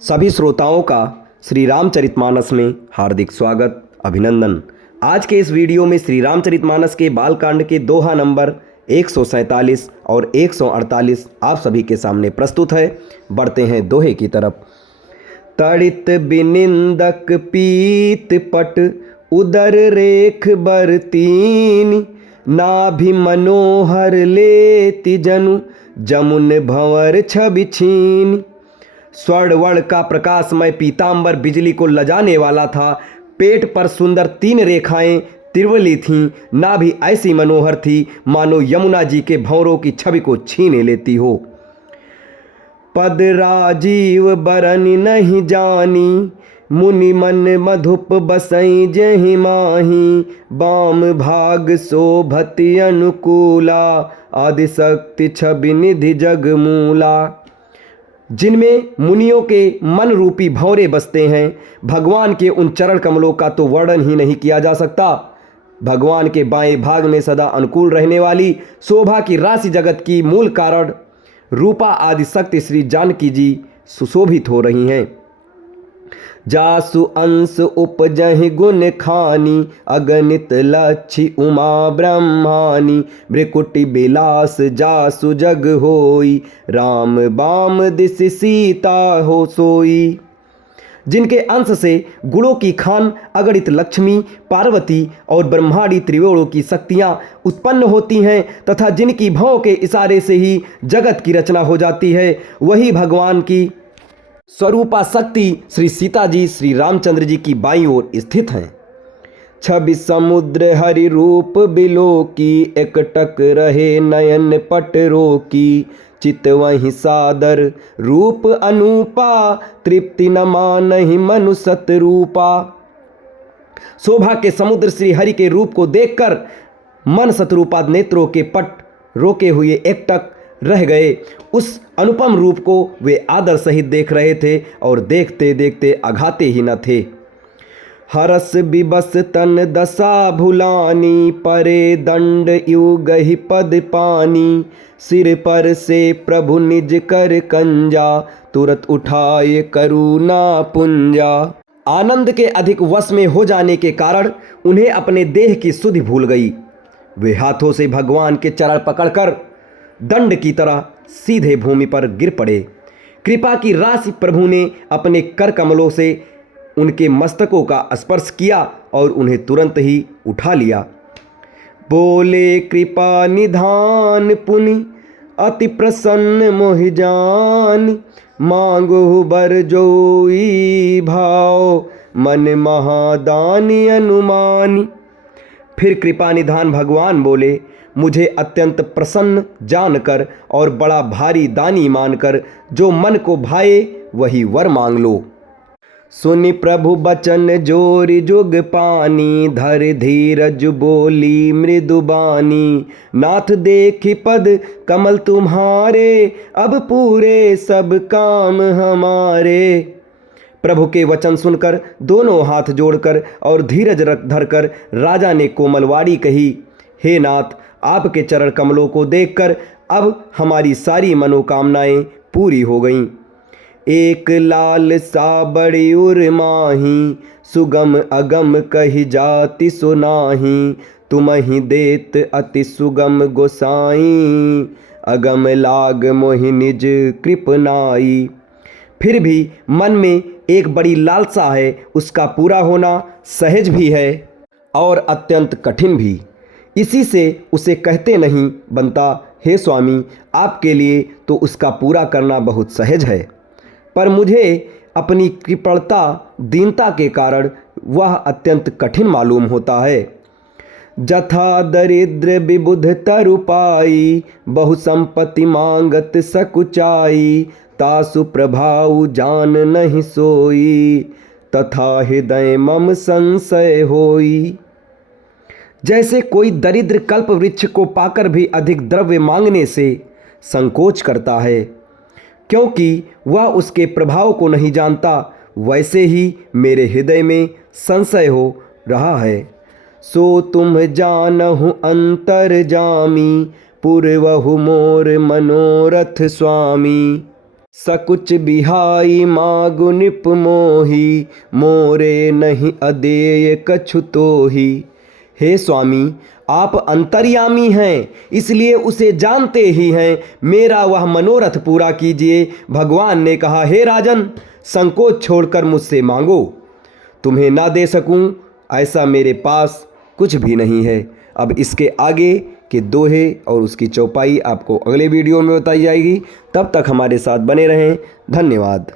सभी श्रोताओं का श्री रामचरितमानस में हार्दिक स्वागत अभिनंदन। आज के इस वीडियो में श्री रामचरितमानस के बालकांड के दोहा नंबर 147 और 148 आप सभी के सामने प्रस्तुत है। बढ़ते हैं दोहे की तरफ। तड़ित बिनिंदक पीत पट उदर रेख बरतीन, नाभि मनोहर लेति जनु जमुन भंवर छवि छीन। स्वर्णवर्ण का प्रकाशमय पीतांबर बिजली को लजाने वाला था। पेट पर सुंदर 3 रेखाएं त्रिवली थीं। नाभि ऐसी मनोहर थी मानो यमुना जी के भंवरों की छवि को छीने लेती हो। पद राजीव बरन नहीं जानी, मुनि मन मधुप बसई जहि माही। बाम भाग शोभति अनुकूला, आदिशक्ति छवि निधि जगमूला। जिनमें मुनियों के मन रूपी भंवरे बसते हैं, भगवान के उन चरण कमलों का तो वर्णन ही नहीं किया जा सकता। भगवान के बाएं भाग में सदा अनुकूल रहने वाली शोभा की राशि जगत की मूल कारण रूपा आदि शक्ति श्री जानकी जी सुशोभित हो रही हैं। जासु अंश उपजहि गुण खानी, अगणित लक्षि उमा ब्रह्मानी। भ्रिकुटि बिलास जासु जग होई, राम बाम दिस सीता हो सोई। जिनके अंश से गुणों की खान अगणित लक्ष्मी, पार्वती और ब्रह्मांडी त्रिवेणों की शक्तियां उत्पन्न होती हैं तथा जिनकी भौं के इशारे से ही जगत की रचना हो जाती है, वही भगवान की स्वरूपा शक्ति श्री सीता जी श्री रामचंद्र जी की बाईं ओर स्थित हैं। छवि समुद्र हरि रूप बिलो की, एकटक रहे नयन पट रोकी। चित वही सादर रूप अनूपा, तृप्ति न मानहि मनु सत रूपा। शोभा के समुद्र श्री हरि के रूप को देखकर मन सतरूपा नेत्रों के पट रोके हुए एकटक रह गए। उस अनुपम रूप को वे आदर सहित देख रहे थे और देखते देखते अघाते ही न थे। हरस बिबस तन दशा भुलानी, परे दंड युगहि पद पानी। सिर पर से प्रभु निज कर कंजा, तुरत उठाए करुणा पुंजा। आनंद के अधिक वश में हो जाने के कारण उन्हें अपने देह की सुधि भूल गई। वे हाथों से भगवान के चरण पकड़कर दंड की तरह सीधे भूमि पर गिर पड़े। कृपा की राशि प्रभु ने अपने कर कमलों से उनके मस्तकों का स्पर्श किया और उन्हें तुरंत ही उठा लिया। बोले कृपा निधान पुनि, अति प्रसन्न मोहि जान। मांगो बर जोई भाव, मन महादानी अनुमानी। फिर कृपा निधान भगवान बोले, मुझे अत्यंत प्रसन्न जानकर और बड़ा भारी दानी मानकर जो मन को भाए वही वर मांग लो। सुनि प्रभु बचन जोरि जुग पानी, धर धीरज बोली मृदुबानी। नाथ देखि पद कमल तुम्हारे, अब पूरे सब काम हमारे। प्रभु के वचन सुनकर दोनों हाथ जोड़कर और धीरज धरकर राजा ने कोमलवाणी कही, हे नाथ, आपके चरण कमलों को देखकर अब हमारी सारी मनोकामनाएं पूरी हो गईं। एक लाल सा बड़ी उर माही, सुगम अगम कही जाति सुनाही। तुम ही देत अति सुगम गोसाई, अगम लाग मोहि निज कृपनाई। फिर भी मन में एक बड़ी लालसा है, उसका पूरा होना सहज भी है और अत्यंत कठिन भी। इसी से उसे कहते नहीं बनता। हे स्वामी, आपके लिए तो उसका पूरा करना बहुत सहज है, पर मुझे अपनी कृपणता दीनता के कारण वह अत्यंत कठिन मालूम होता है। जथा दरिद्र विबुध तरुपाई, बहु संपत्ति मांगत सकुचाई। तासु प्रभाव जान नहीं सोई, तथा हृदय मम संशय होई। जैसे कोई दरिद्र कल्प वृक्ष को पाकर भी अधिक द्रव्य मांगने से संकोच करता है, क्योंकि वह उसके प्रभाव को नहीं जानता, वैसे ही मेरे हृदय में संशय हो रहा है। सो तुम जानहु अंतर्जामी, पूर्वहु मोर मनोरथ स्वामी। सकुच बिहाई मागु निप मोही, मोरे नहीं अदेय कछु तोही। हे स्वामी, आप अंतर्यामी हैं, इसलिए उसे जानते ही हैं। मेरा वह मनोरथ पूरा कीजिए। भगवान ने कहा, हे राजन, संकोच छोड़कर मुझसे मांगो। तुम्हें ना दे सकूं ऐसा मेरे पास कुछ भी नहीं है। अब इसके आगे के दोहे और उसकी चौपाई आपको अगले वीडियो में बताई जाएगी। तब तक हमारे साथ बने रहें। धन्यवाद।